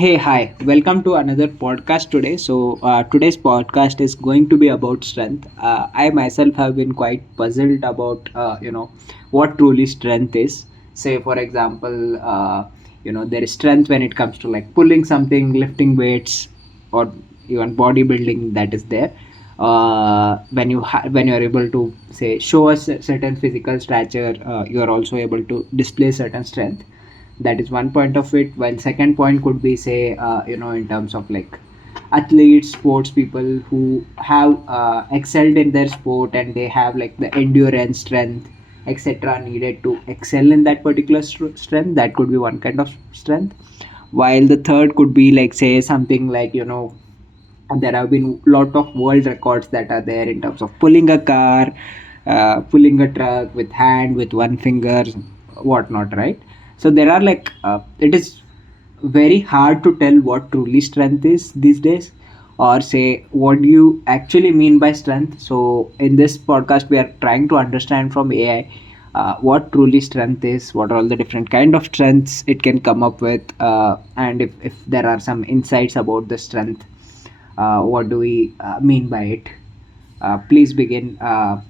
Hey, hi, welcome to another podcast today. Today's podcast is going to be about strength. I myself have been quite puzzled about, what truly strength is. Say, for example, there is strength when it comes to like pulling something, lifting weights, or even bodybuilding that is there. When you are able to say show a certain physical stature, you are also able to display certain strength. That is one point of it, while second point could be say in terms of like athletes, sports people who have excelled in their sport, and they have like the endurance, strength, etc. needed to excel in that particular strength. That could be one kind of strength, while the third could be like say something like there have been lot of world records that are there in terms of pulling a car, pulling a truck with hand, with one finger, whatnot, right? So there are like it is very hard to tell what truly strength is these days, or say what do you actually mean by strength. So in this podcast we are trying to understand from AI what truly strength is, what are all the different kind of strengths it can come up with, and if there are some insights about the strength, what do we mean by it. Please begin.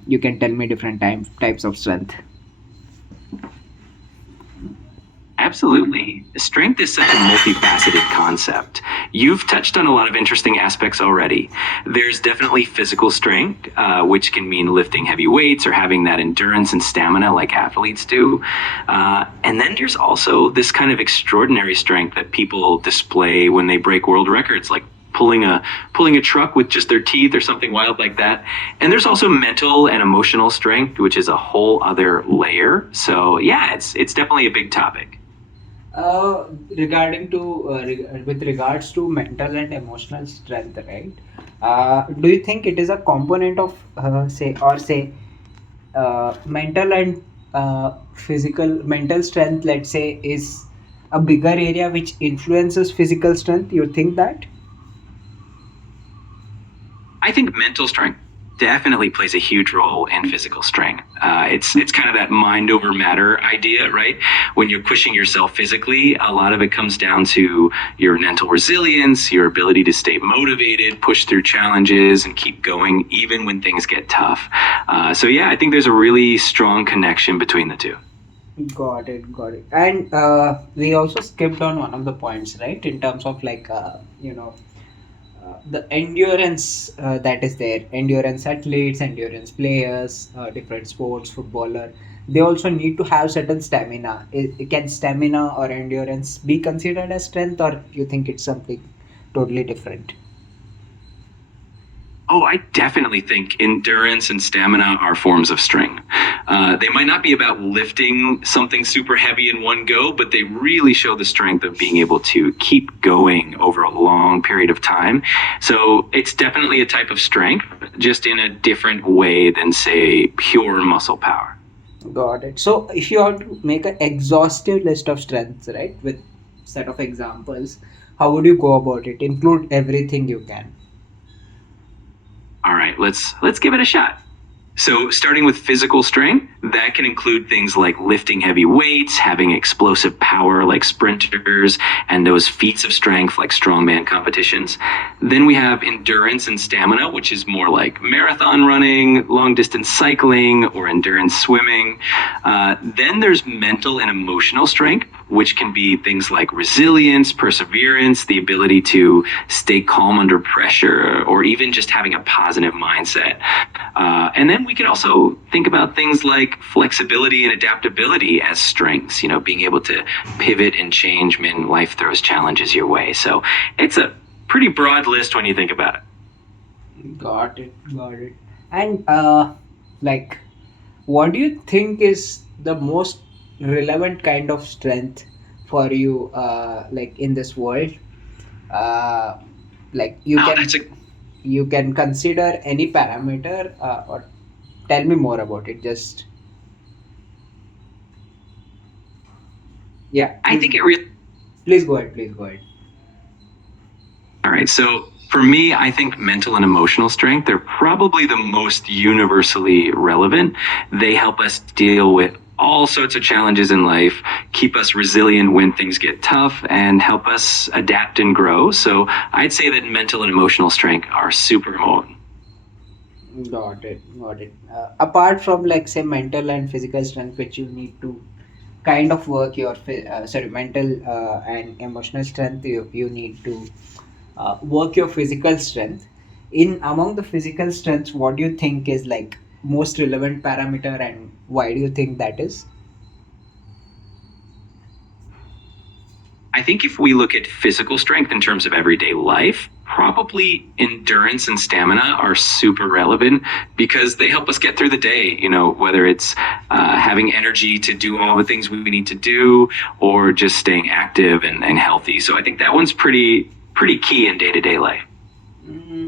You can tell me different types of strength. Absolutely. Strength is such a multifaceted concept. You've touched on a lot of interesting aspects already. There's definitely physical strength, which can mean lifting heavy weights or having that endurance and stamina like athletes do. And then there's also this kind of extraordinary strength that people display when they break world records, like pulling a truck with just their teeth or something wild like that. And there's also mental and emotional strength, which is a whole other layer. So yeah, it's definitely a big topic. Regarding to with regards to mental and emotional strength, right? Do you think it is a component of say mental and physical mental strength, let's say, is a bigger area which influences physical strength? You think that? I think mental strength definitely plays a huge role in physical strength. It's kind of that mind over matter idea, right? When you're pushing yourself physically, a lot of it comes down to your mental resilience, your ability to stay motivated, push through challenges, and keep going even when things get tough. So yeah, I think there's a really strong connection between the two. Got it, got it. And we also skipped on one of the points, right? In terms of like, the endurance that is there. Endurance athletes, endurance players, different sports, footballer. They also need to have certain stamina. Can stamina or endurance be considered as strength, or you think it's something totally different? Oh, I definitely think endurance and stamina are forms of strength. They might not be about lifting something super heavy in one go, but they really show the strength of being able to keep going over a long period of time. So it's definitely a type of strength, just in a different way than, say, pure muscle power. Got it. So if you have to make an exhaustive list of strengths, right, with set of examples, how would you go about it? Include everything you can. All right, let's give it a shot. So, starting with physical strength, that can include things like lifting heavy weights, having explosive power like sprinters, and those feats of strength like strongman competitions. Then we have endurance and stamina, which is more like marathon running, long distance cycling, or endurance swimming. Then there's mental and emotional strength, which can be things like resilience, perseverance, the ability to stay calm under pressure, or even just having a positive mindset. And then we can also think about things like flexibility and adaptability as strengths, being able to pivot and change when life throws challenges your way. So it's a pretty broad list when you think about it. Got it, got it. And like, what do you think is the most relevant kind of strength for you, like in this world? Uh, like Oh, that's a you can consider any parameter, or tell me more about it. Just yeah, I think it really please go ahead. Please go ahead. All right. So for me, I think mental and emotional strength, they're probably the most universally relevant. They help us deal with all sorts of challenges in life, keep us resilient when things get tough, and help us adapt and grow. So I'd say that mental and emotional strength are super important. Got it, got it. Apart from like say mental and physical strength, which you need to kind of work your sorry, mental and emotional strength, you need to work your physical strength. In among the physical strengths, what do you think is like most relevant parameter, and why do you think that is? I think if we look at physical strength in terms of everyday life, probably endurance and stamina are super relevant because they help us get through the day, whether it's having energy to do all the things we need to do or just staying active and healthy. So I think that one's pretty key in day-to-day life.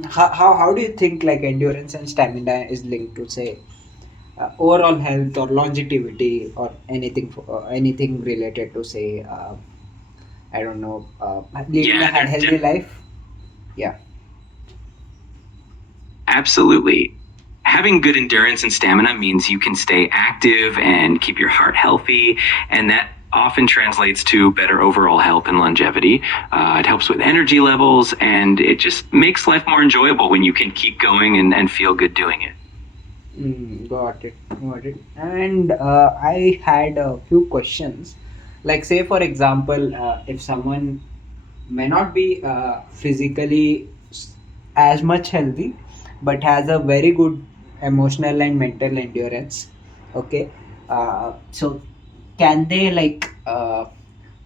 How do you think like endurance and stamina is linked to say overall health or longevity or anything anything related to say I don't know, leading a Yeah, healthy life? Yeah. absolutely. Having good endurance and stamina means you can stay active and keep your heart healthy, and that often translates to better overall health and longevity. It helps with energy levels, and it just makes life more enjoyable when you can keep going and feel good doing it. Got it, got it. And I had a few questions. Like, say, for example, if someone may not be physically as much healthy, but has a very good emotional and mental endurance, okay, so can they like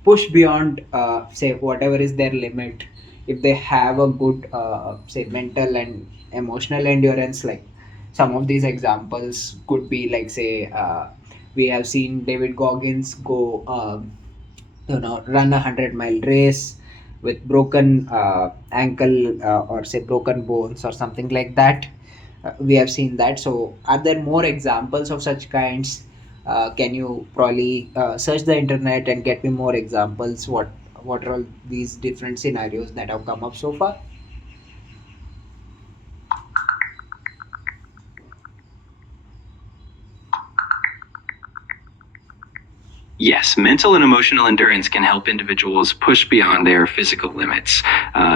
push beyond, say, whatever is their limit if they have a good, say, mental and emotional endurance? Like, some of these examples could be like say we have seen David Goggins go run a 100-mile race with broken ankle or say broken bones or something like that. We have seen that. So are there more examples of such kinds? Can you probably search the internet and get me more examples? What are all these different scenarios that have come up so far? Yes, mental and emotional endurance can help individuals push beyond their physical limits.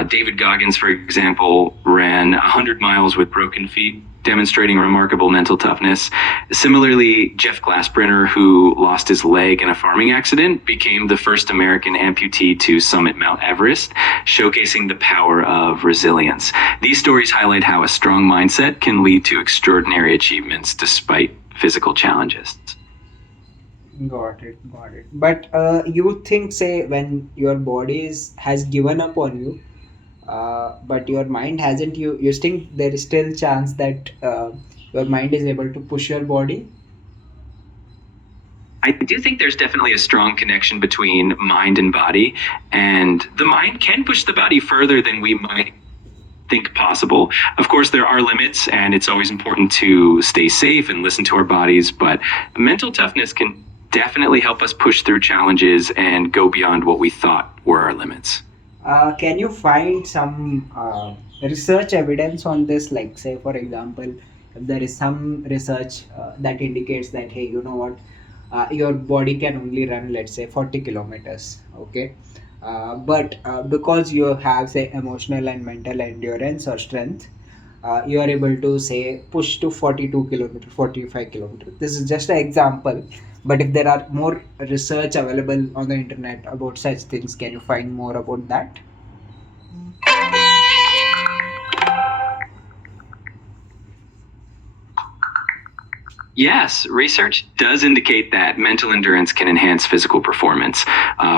David Goggins, for example, ran 100 miles with broken feet, demonstrating remarkable mental toughness. Similarly, Jeff Glassbrenner, who lost his leg in a farming accident, became the first American amputee to summit Mount Everest, showcasing the power of resilience. These stories highlight how a strong mindset can lead to extraordinary achievements despite physical challenges. Got it, got it. But you would think, say, when your body has given up on you, but your mind hasn't, you think there is still chance that your mind is able to push your body? I do think there's definitely a strong connection between mind and body, and the mind can push the body further than we might think possible. Of course, there are limits, and it's always important to stay safe and listen to our bodies, but mental toughness can definitely help us push through challenges and go beyond what we thought were our limits. Can you find some research evidence on this? Like, say, for example, if there is some research that indicates that, hey, you know what, your body can only run, let's say, 40 kilometers, okay? But because you have, say, emotional and mental endurance or strength, you are able to, say, push to 42 kilometer, 45 kilometer. This is just an example. But if there are more research available on the internet about such things, can you find more about that? Yes, research does indicate that mental endurance can enhance physical performance.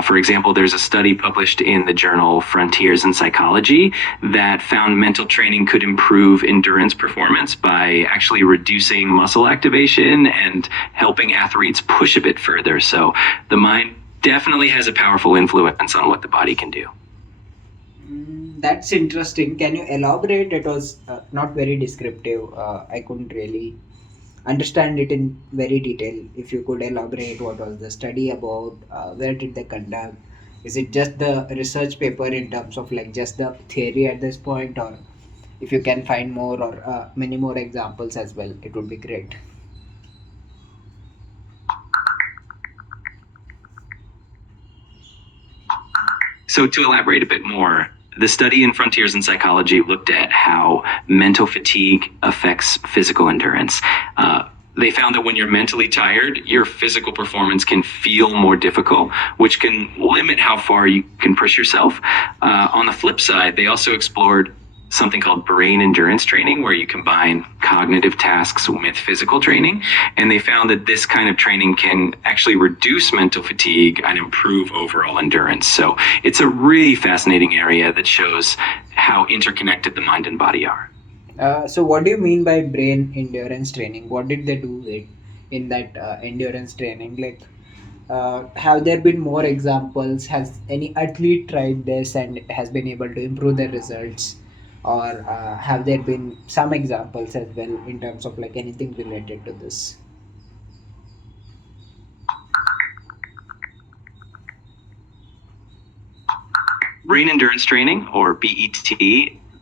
For example, there's a study published in the journal Frontiers in Psychology that found mental training could improve endurance performance by actually reducing muscle activation and helping athletes push a bit further. So the mind definitely has a powerful influence on what the body can do. That's interesting. Can you elaborate? It was not very descriptive. I couldn't really understand it in very detail. If you could elaborate, what was the study about? Where did they conduct? Is it just the research paper in terms of like just the theory at this point, or if you can find more or many more examples as well, it would be great. So, to elaborate a bit more, the study in Frontiers in Psychology looked at how mental fatigue affects physical endurance. They found that when you're mentally tired, your physical performance can feel more difficult, which can limit how far you can push yourself. On the flip side, they also explored something called brain endurance training, where you combine cognitive tasks with physical training. And they found that this kind of training can actually reduce mental fatigue and improve overall endurance. So it's a really fascinating area that shows how interconnected the mind and body are. So what do you mean by brain endurance training? What did they do in that endurance training? Like, have there been more examples? Has any athlete tried this and has been able to improve their results? Or have there been some examples as well in terms of like anything related to this? Brain endurance training, or BET,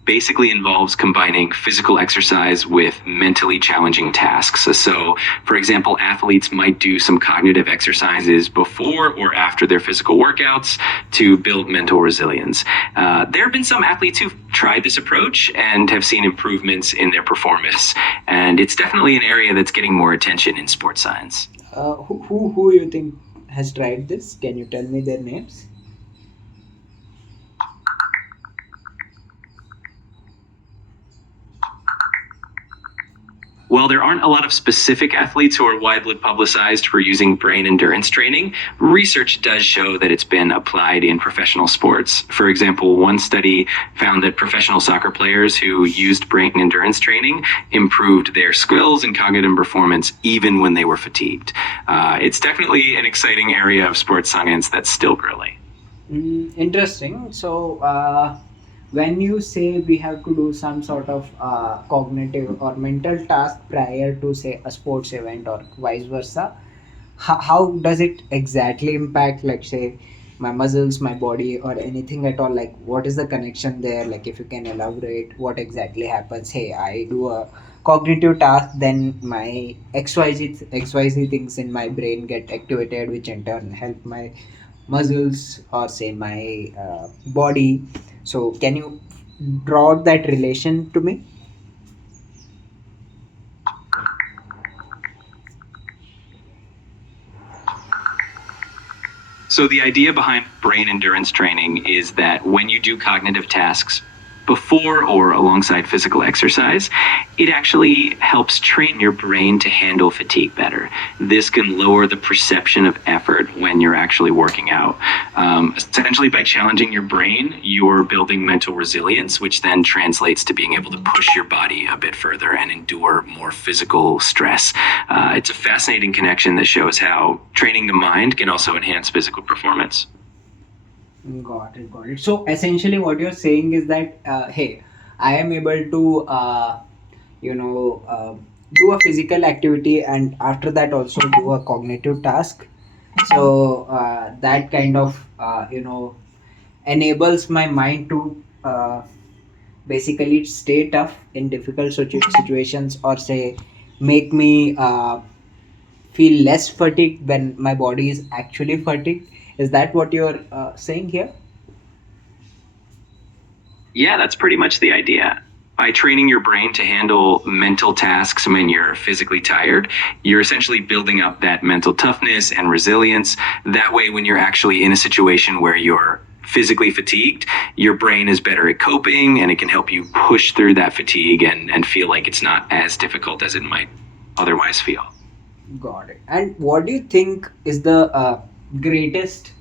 basically involves combining physical exercise with mentally challenging tasks. So, for example, athletes might do some cognitive exercises before or after their physical workouts to build mental resilience. There have been some athletes who've tried this approach and have seen improvements in their performance, and it's definitely an area that's getting more attention in sports science. Who you think has tried this? Can you tell me their names? While there aren't a lot of specific athletes who are widely publicized for using brain endurance training, research does show that it's been applied in professional sports. For example, one study found that professional soccer players who used brain endurance training improved their skills and cognitive performance even when they were fatigued. It's definitely an exciting area of sports science that's still growing. Interesting. So, when you say we have to do some sort of cognitive or mental task prior to, say, a sports event or vice versa, how does it exactly impact, like, say, my muscles, my body, or anything at all? Like, what is the connection there? Like, if you can elaborate what exactly happens. Hey, I do a cognitive task, then my XYZ things in my brain get activated, which in turn help my muscles or say my body. So can you draw that relation to me? So, the idea behind brain endurance training is that when you do cognitive tasks before or alongside physical exercise, it actually helps train your brain to handle fatigue better. This can lower the perception of effort when you're actually working out. Essentially, by challenging your brain, you're building mental resilience, which then translates to being able to push your body a bit further and endure more physical stress. It's a fascinating connection that shows how training the mind can also enhance physical performance. Got it, got it. So essentially, what you're saying is that, hey, I am able to, you know, do a physical activity and after that also do a cognitive task. So that kind of, enables my mind to basically stay tough in difficult situations, or say, make me feel less fatigued when my body is actually fatigued. Is that what you're saying here? Yeah, that's pretty much the idea. By training your brain to handle mental tasks when you're physically tired, you're essentially building up that mental toughness and resilience. That way, when you're actually in a situation where you're physically fatigued, your brain is better at coping and it can help you push through that fatigue and feel like it's not as difficult as it might otherwise feel. Got it. And what do you think is the greatest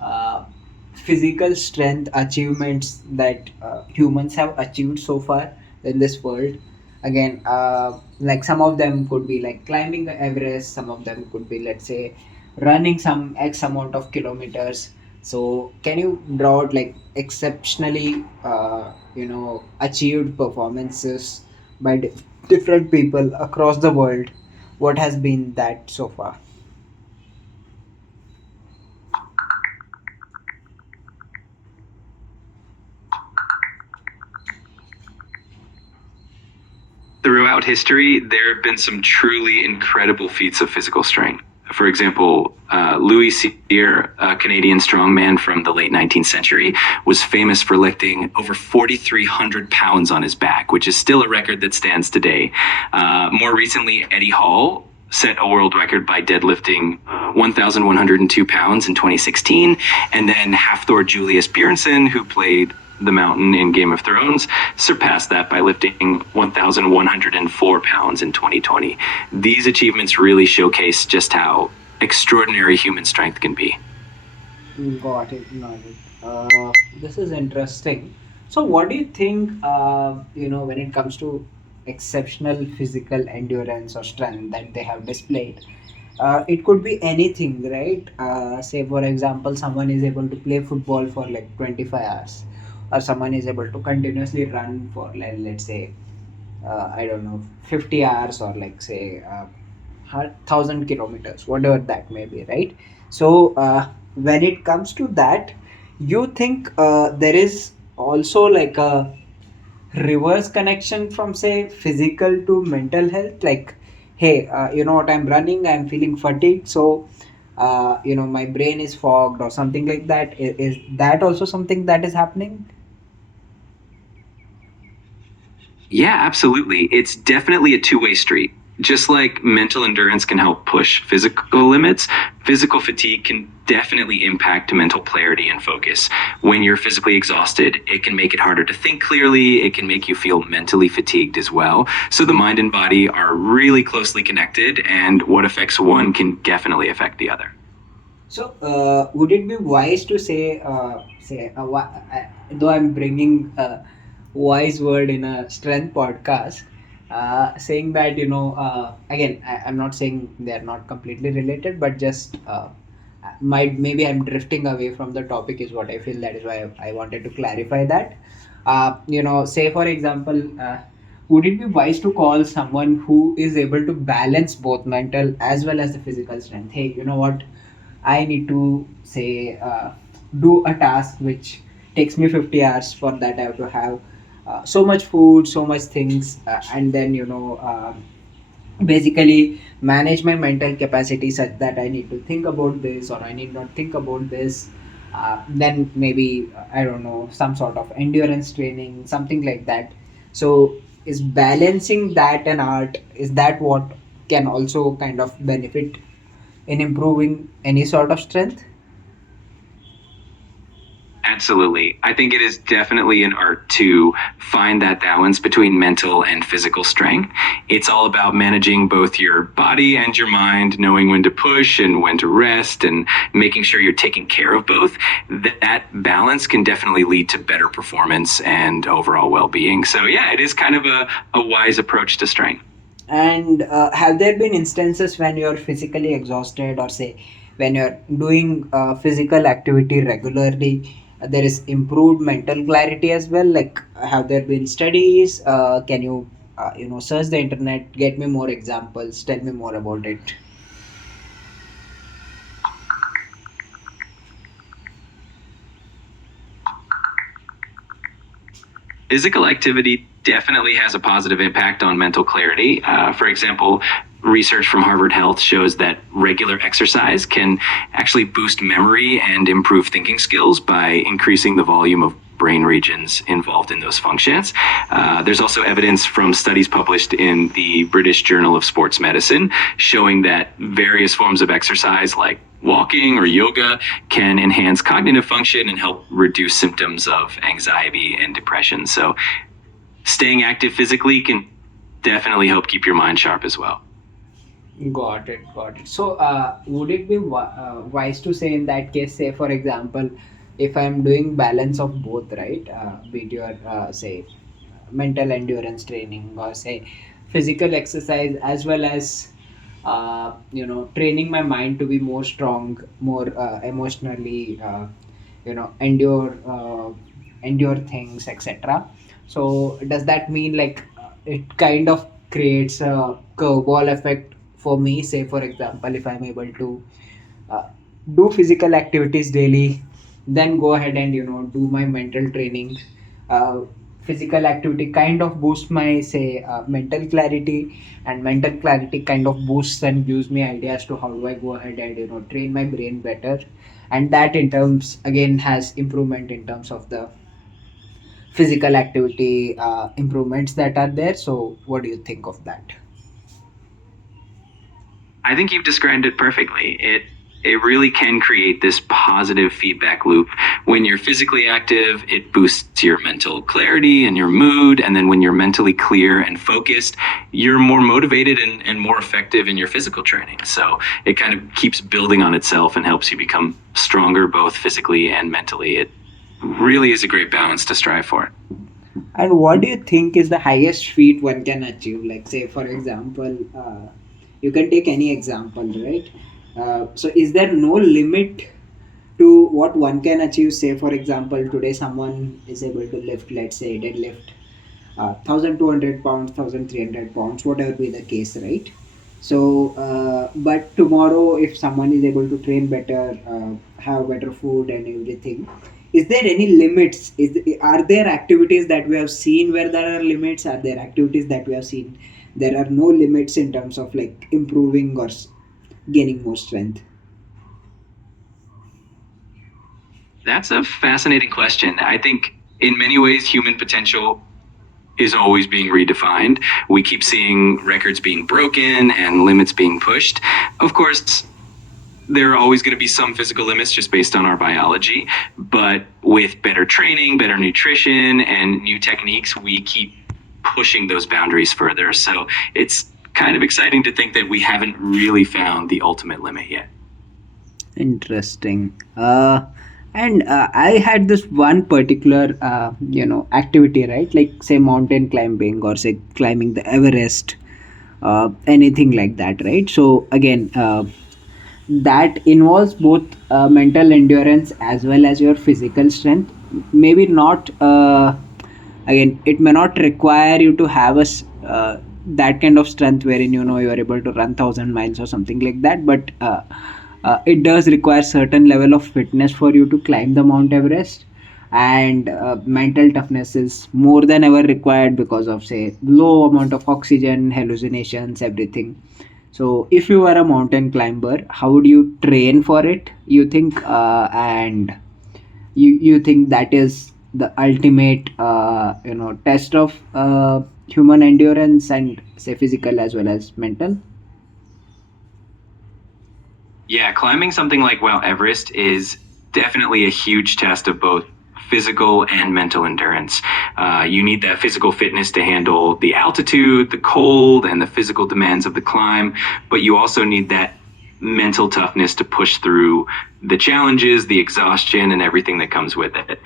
uh, physical strength achievements that humans have achieved so far in this world? Again, like some of them could be like climbing the Everest, some of them could be, let's say, running some X amount of kilometers. So, can you draw out like exceptionally, achieved performances by different people across the world? What has been that so far? Throughout history, there have been some truly incredible feats of physical strength. For example, Louis Cyr, a Canadian strongman from the late 19th century, was famous for lifting over 4,300 pounds on his back, which is still a record that stands today. More recently, Eddie Hall set a world record by deadlifting 1,102 pounds in 2016. And then Hafthor Julius Bjornsson, who played the Mountain in Game of Thrones, surpassed that by lifting 1,104 pounds in 2020. These achievements really showcase just how extraordinary human strength can be. Got it, got it. This is interesting. So, what do you think, when it comes to exceptional physical endurance or strength that they have displayed? It could be anything, right? Say, for example, someone is able to play football for like 25 hours, or someone is able to continuously run for, like, let's say, I don't know, 50 hours, or like, say, 1,000 kilometers, whatever that may be, right? So, when it comes to that, you think there is also like a reverse connection from, say, physical to mental health? Like, hey, you know what, I'm running, I'm feeling fatigued, so my brain is fogged or something like that. Is that also something that is happening? Yeah, absolutely. It's definitely a two-way street. Just like mental endurance can help push physical limits, physical fatigue can definitely impact mental clarity and focus. When you're physically exhausted, it can make it harder to think clearly. It can make you feel mentally fatigued as well. So the mind and body are really closely connected, and what affects one can definitely affect the other. So, would it be wise to say, though I'm bringing a wise word in a strength podcast, saying that, again, I'm not saying they're not completely related, but just might maybe I'm drifting away from the topic is what I feel. That is why I wanted to clarify that. Say for example, would it be wise to call someone who is able to balance both mental as well as the physical strength? Hey, you know what? I need to say do a task which takes me 50 hours. For that, I have to have so much food, so much things, and then basically manage my mental capacity such that I need to think about this or I need not think about this. Then maybe I don't know, some sort of endurance training, something like that. So is balancing that an art? Is that what can also kind of benefit in improving any sort of strength? Absolutely. I think it is definitely an art to find that balance between mental and physical strength. It's all about managing both your body and your mind, knowing when to push and when to rest, and making sure you're taking care of both. That balance can definitely lead to better performance and overall well being. So, yeah, it is kind of a wise approach to strength. And have there been instances when you're physically exhausted, or say when you're doing physical activity regularly, there is improved mental clarity as well? Like, have there been studies? Can you, search the internet, get me more examples, tell me more about it? Physical activity definitely has a positive impact on mental clarity. For example, research from Harvard Health shows that regular exercise can actually boost memory and improve thinking skills by increasing the volume of brain regions involved in those functions. There's also evidence from studies published in the British Journal of Sports Medicine showing that various forms of exercise, like walking or yoga, can enhance cognitive function and help reduce symptoms of anxiety and depression. So, staying active physically can definitely help keep your mind sharp as well. Got it, got it. So, would it be wise to say in that case, say for example, if I'm doing balance of both, right? Be it your say mental endurance training, or say physical exercise, as well as training my mind to be more strong, more emotionally, endure things, etc. So does that mean like it kind of creates a curveball effect for me? Say for example, if I'm able to uh, do physical activities daily, then go ahead and do my mental training. uh, physical activity kind of boosts my say mental clarity, and mental clarity kind of boosts and gives me ideas to how do I go ahead and train my brain better, and that in terms again has improvement in terms of the physical activity improvements that are there. So what do you think of that? I think you've described it perfectly. It really can create this positive feedback loop. When you're physically active, it boosts your mental clarity and your mood. And then when you're mentally clear and focused, you're more motivated and more effective in your physical training. So it kind of keeps building on itself and helps you become stronger both physically and mentally. It really is a great balance to strive for. And what do you think is the highest feat one can achieve? Like, say, for example, you can take any example, right? So, is there no limit to what one can achieve? Say, for example, today someone is able to lift, let's say, deadlift 1,200 pounds, 1,300 pounds, whatever be the case, right? So, but tomorrow, if someone is able to train better, have better food and everything, is there any limits? Are there activities that we have seen where there are limits? Are there activities that we have seen there are no limits in terms of like improving or gaining more strength? That's a fascinating question. I think in many ways, human potential is always being redefined. We keep seeing records being broken and limits being pushed. Of course, there are always going to be some physical limits just based on our biology, but with better training, better nutrition, and new techniques, we keep pushing those boundaries further. So it's kind of exciting to think that we haven't really found the ultimate limit yet. Interesting. And I had this one particular, activity, right? Like say mountain climbing or say climbing the Everest, anything like that, right? So again, that involves both mental endurance as well as your physical strength. Maybe not. Again, it may not require you to have that kind of strength wherein you are able to run 1,000 miles or something like that, but it does require certain level of fitness for you to climb the Mount Everest, and mental toughness is more than ever required because of say low amount of oxygen, hallucinations, everything. So if you are a mountain climber, how would you train for it, you think? And you think that is the ultimate test of human endurance and say physical as well as mental? Yeah, climbing something like Mount Everest is definitely a huge test of both physical and mental endurance. You need that physical fitness to handle the altitude, the cold, and the physical demands of the climb, but you also need that mental toughness to push through the challenges, the exhaustion, and everything that comes with it.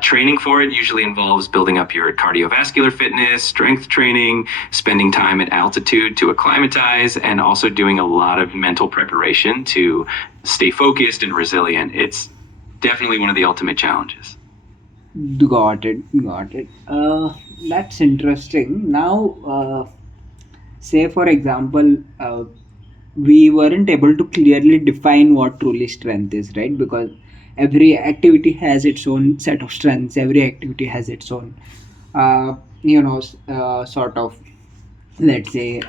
Training for it usually involves building up your cardiovascular fitness, strength training, spending time at altitude to acclimatize, and also doing a lot of mental preparation to stay focused and resilient. It's definitely one of the ultimate challenges. Got it, got it. That's interesting. Now, say for example, we weren't able to clearly define what truly strength is, right? Because every activity has its own set of strengths. Every activity has its own, sort of, let's say,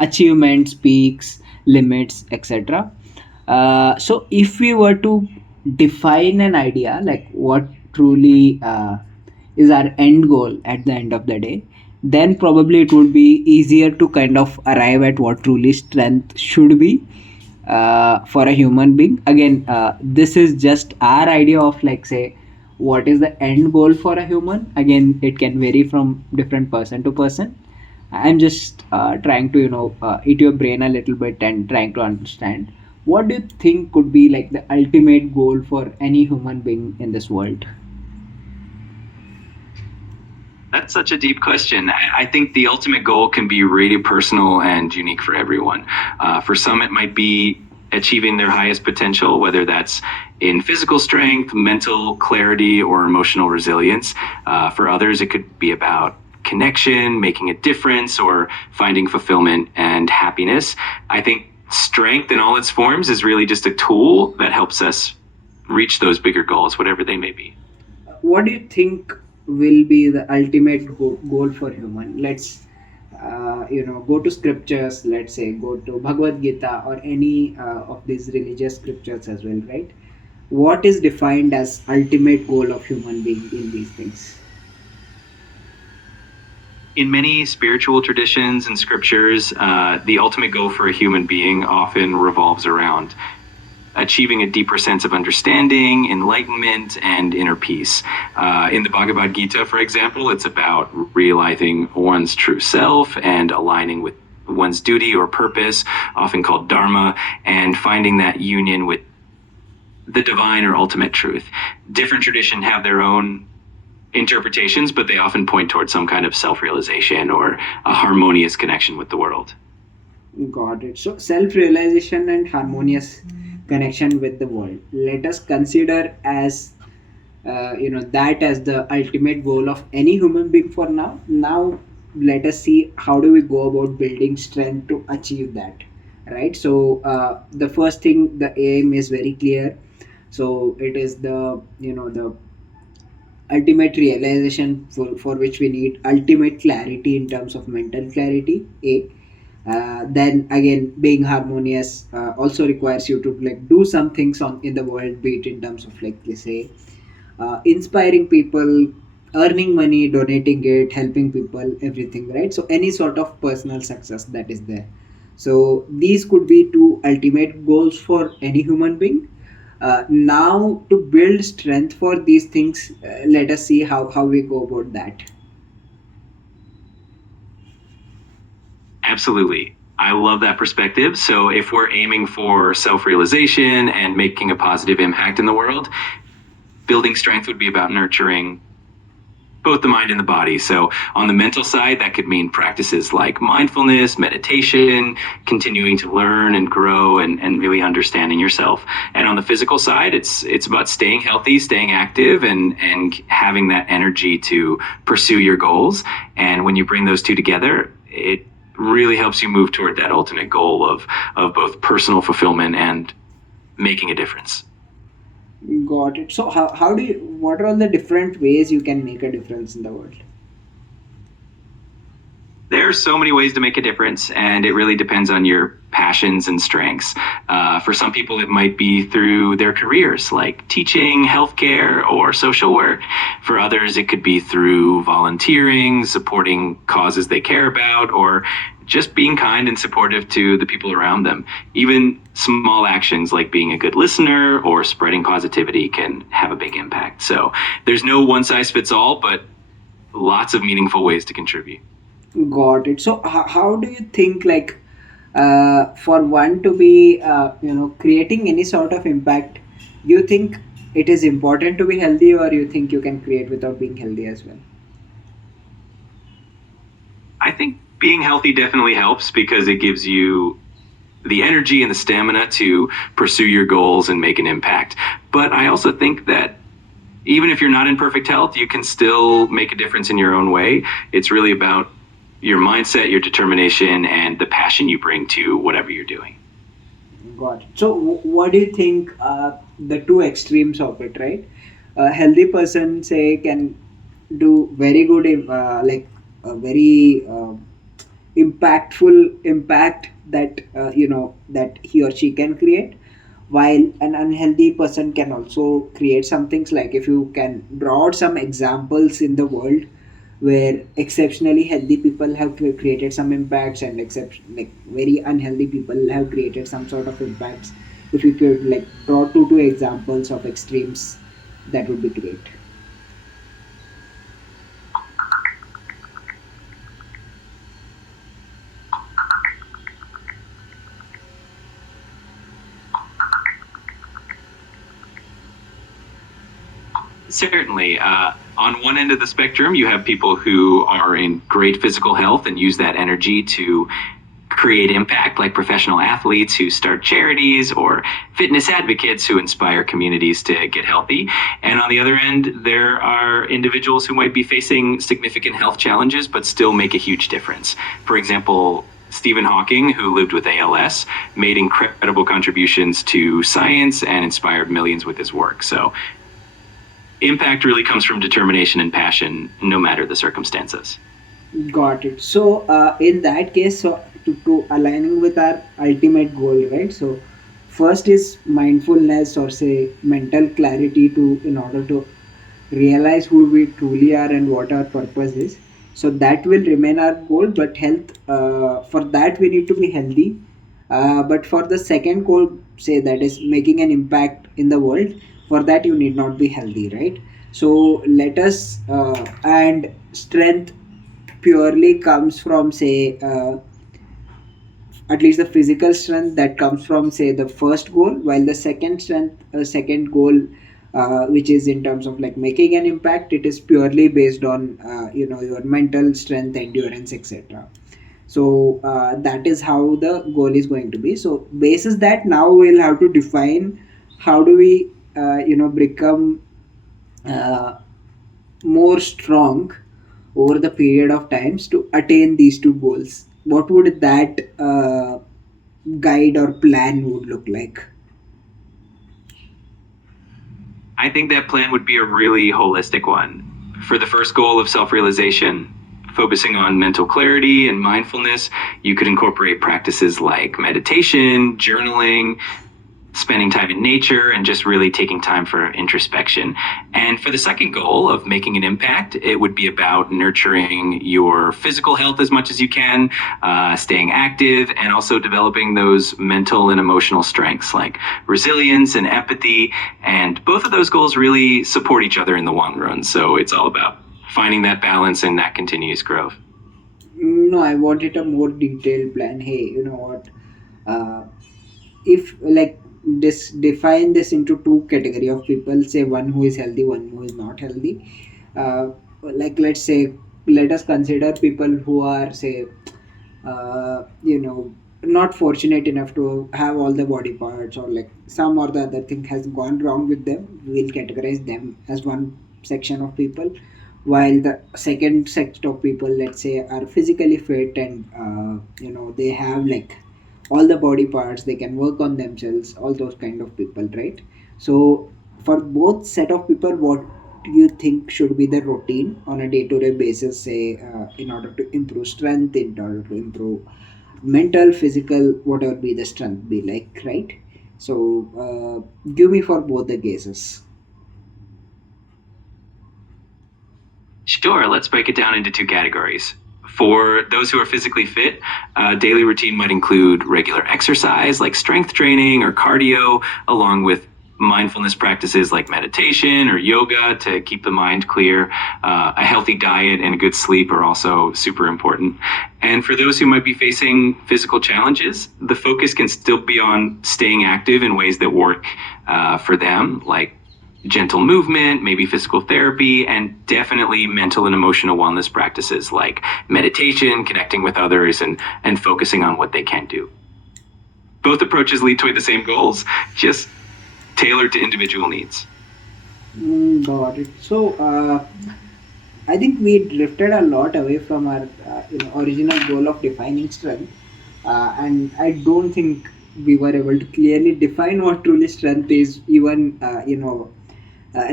achievements, peaks, limits, etc. So if we were to define an idea like what truly is our end goal at the end of the day, then probably it would be easier to kind of arrive at what truly strength should be for a human being. Again, this is just our idea of like say what is the end goal for a human. Again, it can vary from different person to person. I'm just trying to eat your brain a little bit and trying to understand what do you think could be like the ultimate goal for any human being in this world. That's such a deep question. I think the ultimate goal can be really personal and unique for everyone. For some, it might be achieving their highest potential, whether that's in physical strength, mental clarity, or emotional resilience. For others, it could be about connection, making a difference, or finding fulfillment and happiness. I think strength in all its forms is really just a tool that helps us reach those bigger goals, whatever they may be. What do you think will be the ultimate goal for human. Let's go to scriptures. Let's say go to Bhagavad Gita or any of these religious scriptures as well, right? What is defined as ultimate goal of human being in these things? In many spiritual traditions and scriptures, the ultimate goal for a human being often revolves around achieving a deeper sense of understanding, enlightenment, and inner peace. In the Bhagavad Gita, for example, it's about realizing one's true self and aligning with one's duty or purpose, often called dharma, and finding that union with the divine or ultimate truth. Different traditions have their own interpretations, but they often point towards some kind of self-realization or a harmonious connection with the world. Got it. So self-realization and harmonious connection with the world. Let us consider as that as the ultimate goal of any human being for now. Now let us see how do we go about building strength to achieve that. Right. So the first thing, the aim is very clear. So it is the ultimate realization for which we need ultimate clarity in terms of mental clarity. Then again, being harmonious also requires you to like do some things on in the world, be it in terms of like let's say inspiring people, earning money, donating it, helping people, everything, right? So any sort of personal success that is there. So these could be two ultimate goals for any human being. Now to build strength for these things, let us see how we go about that. Absolutely. I love that perspective. So, if we're aiming for self realization and making a positive impact in the world, building strength would be about nurturing both the mind and the body. So, on the mental side, that could mean practices like mindfulness, meditation, continuing to learn and grow and really understanding yourself. And on the physical side, it's about staying healthy, staying active, and having that energy to pursue your goals. And when you bring those two together, it really helps you move toward that ultimate goal of both personal fulfillment and making a difference. Got it. So how do you, what are all the different ways you can make a difference in the world? There are so many ways to make a difference, and it really depends on your passions and strengths. For some people, it might be through their careers, like teaching, healthcare, or social work. For others, it could be through volunteering, supporting causes they care about, or just being kind and supportive to the people around them. Even small actions like being a good listener or spreading positivity can have a big impact. So there's no one size fits all, but lots of meaningful ways to contribute. Got it. So how do you think like for one to be creating any sort of impact, you think it is important to be healthy, or you think you can create without being healthy as well? I think being healthy definitely helps because it gives you the energy and the stamina to pursue your goals and make an impact. But I also think that even if you're not in perfect health, you can still make a difference in your own way. It's really about your mindset, your determination, and the passion you bring to whatever you're doing. Got it. So what do you think the two extremes of it, right? A healthy person say can do very good, like a very impactful impact that that he or she can create, while an unhealthy person can also create some things. Like if you can draw out some examples in the world where exceptionally healthy people have created some impacts, and like very unhealthy people have created some sort of impacts. If you could like draw two examples of extremes, that would be great. Certainly. On one end of the spectrum, you have people who are in great physical health and use that energy to create impact, like professional athletes who start charities or fitness advocates who inspire communities to get healthy. And on the other end, there are individuals who might be facing significant health challenges but still make a huge difference. For example, Stephen Hawking, who lived with ALS, made incredible contributions to science and inspired millions with his work. So Impact really comes from determination and passion, no matter the circumstances. Got it. So, in that case, so to aligning with our ultimate goal, right? So, first is mindfulness or say mental clarity to in order to realize who we truly are and what our purpose is. So that will remain our goal. But health, for that we need to be healthy. But for the second goal, say that is making an impact in the world. For that you need not be healthy, right? So let us and strength purely comes from say at least the physical strength that comes from say the first goal, while the second strength second goal which is in terms of like making an impact, it is purely based on your mental strength, endurance, etc. So that is how the goal is going to be. So basis that, now we'll have to define how do we become uh, more strong over the period of times to attain these two goals. What would that guide or plan would look like? I think that plan would be a really holistic one. For the first goal of self realization, focusing on mental clarity and mindfulness, you could incorporate practices like meditation, journaling, spending time in nature, and just really taking time for introspection. And for the second goal of making an impact, it would be about nurturing your physical health as much as you can, staying active, and also developing those mental and emotional strengths like resilience and empathy. And both of those goals really support each other in the long run. So it's all about finding that balance and that continuous growth. No, I wanted a more detailed plan. Hey, you know what? Uh, if like this define this into two category of people, say one who is healthy, one who is not healthy. Like let's say, let us consider people who are say not fortunate enough to have all the body parts, or like some or the other thing has gone wrong with them. We'll categorize them as one section of people, while the second set of people, let's say, are physically fit and they have like all the body parts, they can work on themselves, all those kind of people, right? So for both set of people, what do you think should be the routine on a day-to-day basis, say in order to improve strength, in order to improve mental, physical, whatever be the strength be like, right? So give me for both the cases. Sure, let's break it down into two categories. For those who are physically fit, a daily routine might include regular exercise like strength training or cardio, along with mindfulness practices like meditation or yoga to keep the mind clear. A healthy diet and a good sleep are also super important. And for those who might be facing physical challenges, the focus can still be on staying active in ways that work for them, like gentle movement, maybe physical therapy, and definitely mental and emotional wellness practices like meditation, connecting with others, and focusing on what they can do. Both approaches lead toward the same goals, just tailored to individual needs. Got it. So I think we drifted a lot away from our original goal of defining strength, and I don't think we were able to clearly define what truly strength is, even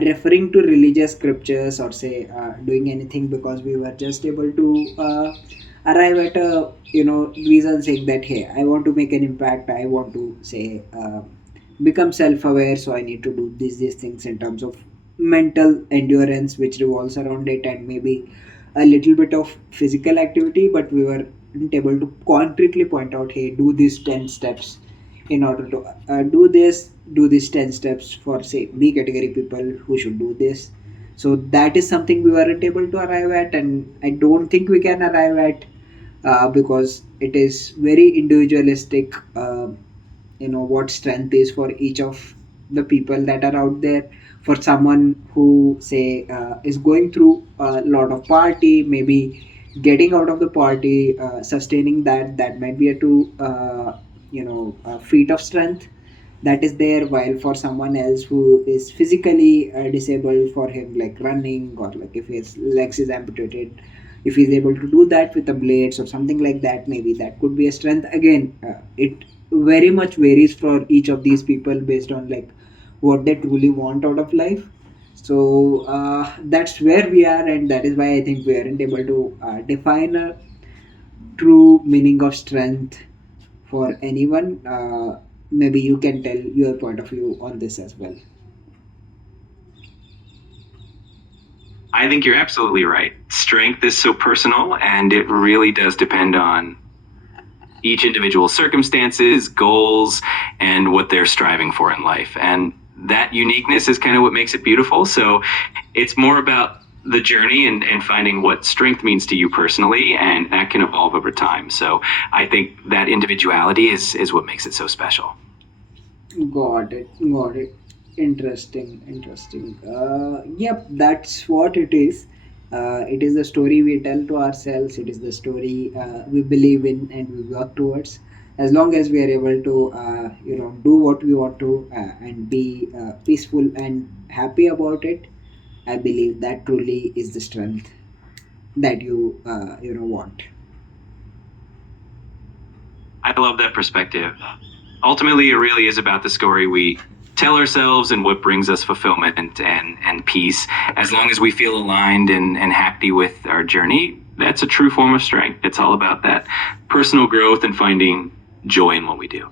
referring to religious scriptures or say doing anything, because we were just able to arrive at a reason saying that hey, I want to make an impact, I want to say become self-aware, so I need to do these things in terms of mental endurance which revolves around it, and maybe a little bit of physical activity, but we were not able to concretely point out, hey, do these 10 steps in order to do these 10 steps for say B category people who should do this. So that is something we weren't able to arrive at, and I don't think we can arrive at because it is very individualistic. What strength is for each of the people that are out there. For someone who say is going through a lot of party, maybe getting out of the party, sustaining that might be a two feat of strength that is there, while for someone else who is physically disabled, for him like running, or like if his legs is amputated, if he's able to do that with the blades or something like that, maybe that could be a strength again. It very much varies for each of these people based on like what they truly want out of life. So that's where we are, and that is why I think we aren't able to define a true meaning of strength for anyone. Maybe you can tell your point of view on this as well. I think you're absolutely right. Strength is so personal, and it really does depend on each individual's circumstances, goals, and what they're striving for in life. And that uniqueness is kind of what makes it beautiful. So it's more about the journey and finding what strength means to you personally, and that can evolve over time. So I think that individuality is what makes it so special. Got it. Got it. Interesting. Interesting. Yep, that's what it is. It is the story we tell to ourselves. It is the story we believe in and we work towards. As long as we are able to, do what we want to and be peaceful and happy about it, I believe that truly is the strength that you want. I love that perspective. Ultimately, it really is about the story we tell ourselves and what brings us fulfillment and peace. As long as we feel aligned and happy with our journey, that's a true form of strength. It's all about that personal growth and finding joy in what we do.